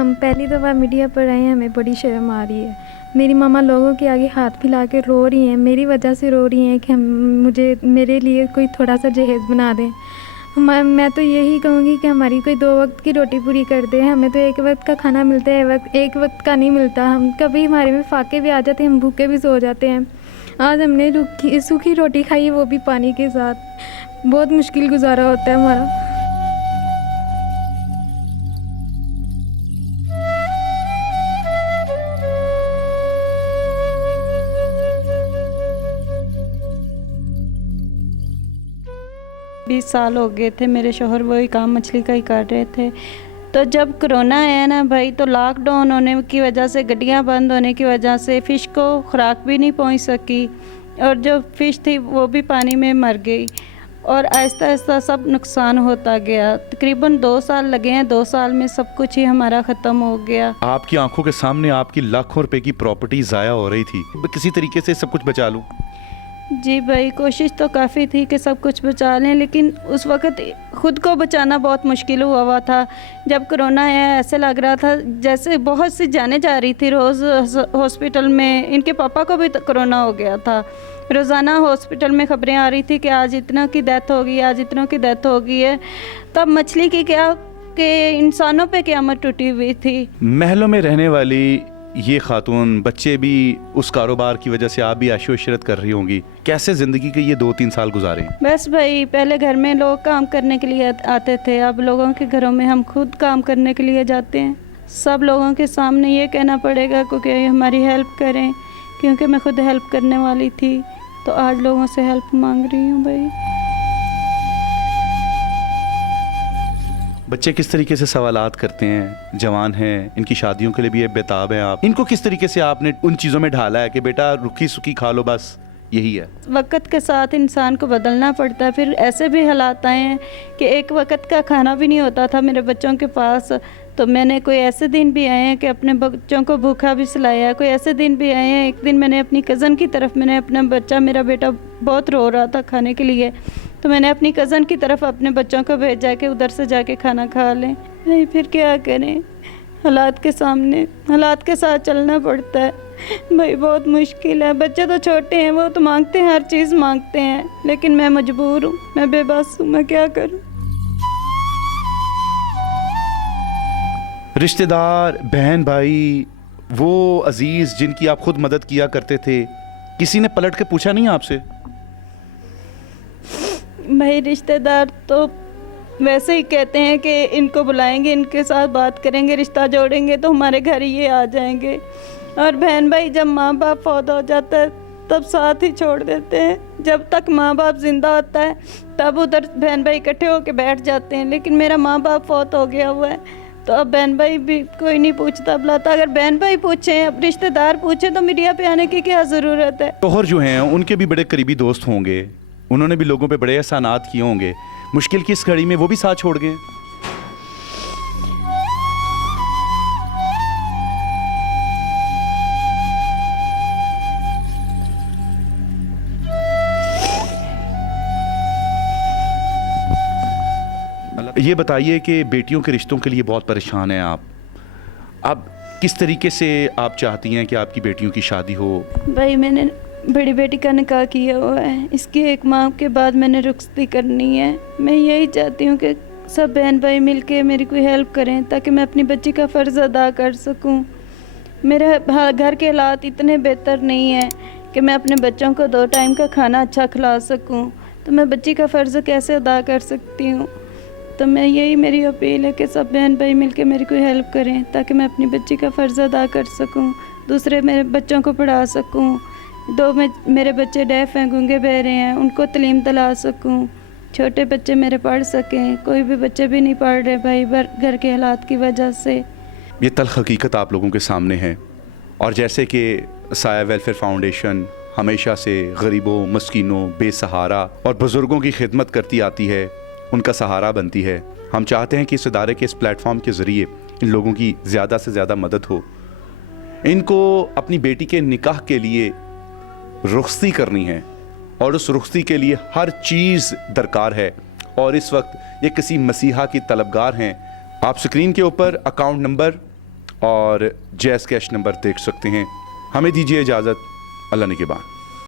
हम पहली दफ़ा मीडिया पर आए हैं, हमें बड़ी शर्म आ रही है। मेरी मामा लोगों के आगे हाथ फैला के रो रही हैं, मेरी वजह से रो रही हैं कि मेरे लिए कोई थोड़ा सा जहेज़ बना दें। मैं तो यही कहूँगी कि हमारी कोई 2 वक्त की रोटी पूरी कर दे। हमें तो 1 वक्त का खाना मिलता है, एक वक्त का नहीं मिलता। हम कभी हमारे में फाके भी आ जाते हैं, हम भूखे भी सो जाते हैं। आज हमने सूखी रोटी खाई है, वो भी पानी के साथ। बहुत मुश्किल गुजारा होता है हमारा। 20 साल हो गए थे। मेरे शोहर वही काम मछली का ही कर रहे थे। तो जब कोरोना आया ना भाई, तो लॉकडाउन होने की वजह से, गड्डियाँ बंद होने की वजह से फ़िश को खुराक भी नहीं पहुंच सकी, और जो फ़िश थी वो भी पानी में मर गई, और आहिस्ता आहिस्ता सब नुकसान होता गया। तकरीबन 2 साल लगे हैं। 2 साल में सब कुछ ही हमारा ख़त्म हो गया। आपकी आंखों के सामने आपकी लाखों रुपए की प्रॉपर्टी ज़ाया हो रही थी, किसी तरीके से सब कुछ बचा लूँ। जी भाई, कोशिश तो काफ़ी थी कि सब कुछ बचा लें, लेकिन उस वक़्त ख़ुद को बचाना बहुत मुश्किल हुआ था। जब कोरोना आया, ऐसे लग रहा था जैसे बहुत सी जानें जा रही थी रोज़ हॉस्पिटल में। इनके पापा को भी कोरोना हो गया था। रोज़ाना हॉस्पिटल में ख़बरें आ रही थी कि आज इतनों की डेथ हो गई, आज इतनों की डेथ हो गई है। तब मछली की क्या कि इंसानों पे क़यामत टूटी हुई थी। महलों में रहने वाली ये खातून, बच्चे भी उस कारोबार की वजह से आप भी आशो इशरत कर रही होंगी। कैसे ज़िंदगी के ये 2-3 साल गुजारे? बस भाई, पहले घर में लोग काम करने के लिए आते थे, अब लोगों के घरों में हम खुद काम करने के लिए जाते हैं। सब लोगों के सामने ये कहना पड़ेगा क्योंकि हमारी हेल्प करें, क्योंकि मैं खुद हेल्प करने वाली थी, तो आज लोगों से हेल्प मांग रही हूँ भाई। बच्चे किस तरीके से सवालात करते हैं? जवान हैं, इनकी शादियों के लिए भी ये बेताब हैं आप। इनको किस तरीके से आपने उन चीज़ों में ढाला है कि बेटा रुखी सुखी खा लो, बस यही है? वक्त के साथ इंसान को बदलना पड़ता है। फिर ऐसे भी हालात आए हैं कि एक वक्त का खाना भी नहीं होता था मेरे बच्चों के पास। तो मैंने कोई ऐसे दिन भी आए हैं कि अपने बच्चों को भूखा भी सुलाया। कोई ऐसे दिन भी आए हैं, एक दिन मैंने अपनी कज़न की तरफ, मेरा बेटा बहुत रो रहा था खाने के लिए, तो मैंने अपनी कज़न की तरफ अपने बच्चों को भेजा कि उधर से जाके खाना खा लें। नहीं, फिर क्या करें, हालात के सामने हालात के साथ चलना पड़ता है भाई। बहुत मुश्किल है। बच्चे तो छोटे हैं, वो तो मांगते हैं, हर चीज़ मांगते हैं, लेकिन मैं मजबूर हूँ, मैं बेबस हूँ, मैं क्या करूँ। रिश्तेदार, बहन भाई, वो अजीज़ जिनकी आप खुद मदद किया करते थे, किसी ने पलट के पूछा नहीं आपसे? भाई रिश्तेदार तो वैसे ही कहते हैं कि इनको बुलाएंगे, इनके साथ बात करेंगे, रिश्ता जोड़ेंगे तो हमारे घर ये आ जाएंगे। और बहन भाई, जब माँ बाप फौत हो जाता है तब साथ ही छोड़ देते हैं। जब तक माँ बाप ज़िंदा होता है तब उधर बहन भाई इकट्ठे होकर बैठ जाते हैं, लेकिन मेरा माँ बाप फौत हो गया हुआ है, तो अब बहन भाई भी कोई नहीं पूछता बुलाता। अगर बहन भाई पूछें, अब रिश्तेदार पूछें, तो मीडिया पे आने की क्या ज़रूरत है। शोहर जो हैं उनके भी बड़े करीबी दोस्त होंगे, उन्होंने भी लोगों पे बड़े एहसानात किए होंगे। मुश्किल की इस घड़ी में वो भी साथ छोड़ गए। ये बताइए कि बेटियों के रिश्तों के लिए बहुत परेशान हैं आप। अब किस तरीके से आप चाहती हैं कि आपकी बेटियों की शादी हो? भाई, मैंने बड़ी बेटी का निकाह किया हुआ है, इसकी 1 माह के बाद मैंने रुखसती करनी है। मैं यही चाहती हूँ कि सब बहन भाई मिलके मेरी कोई हेल्प करें, ताकि मैं अपनी बच्ची का फ़र्ज़ अदा कर सकूँ। मेरे घर के हालात इतने बेहतर नहीं हैं कि मैं अपने बच्चों को 2 टाइम का खाना अच्छा खिला सकूँ, तो मैं बच्ची का फ़र्ज़ कैसे अदा कर सकती हूँ। तो मैं यही, मेरी अपील है कि सब बहन भाई मिलके मेरी कोई हेल्प करें, ताकि मैं अपनी बच्ची का फ़र्ज़ अदा कर सकूँ, दूसरे मेरे बच्चों को पढ़ा सकूँ। 2 मेरे बच्चे डेफ हैं, गूंगे बहरे हैं, उनको तालीम दिला सकूँ, छोटे बच्चे मेरे पढ़ सकें। कोई भी बच्चे भी नहीं पढ़ रहे भाई, घर के हालात की वजह से। ये तल्ख़ हकीकत आप लोगों के सामने है। और जैसे कि साया वेलफेयर फाउंडेशन हमेशा से गरीबों, मस्कीनों, बेसहारा और बुज़ुर्गों की खिदमत करती आती है, उनका सहारा बनती है, हम चाहते हैं कि इस इदारे के इस प्लेटफॉर्म के ज़रिए इन लोगों की ज़्यादा से ज़्यादा मदद हो। इनको अपनी बेटी के निकाह के लिए रुखसती करनी है, और उस रुखसती के लिए हर चीज़ दरकार है, और इस वक्त ये किसी मसीहा की तलबगार हैं। आप स्क्रीन के ऊपर अकाउंट नंबर और जैज़ कैश नंबर देख सकते हैं। हमें दीजिए इजाज़त, अल्लाह निगहबान।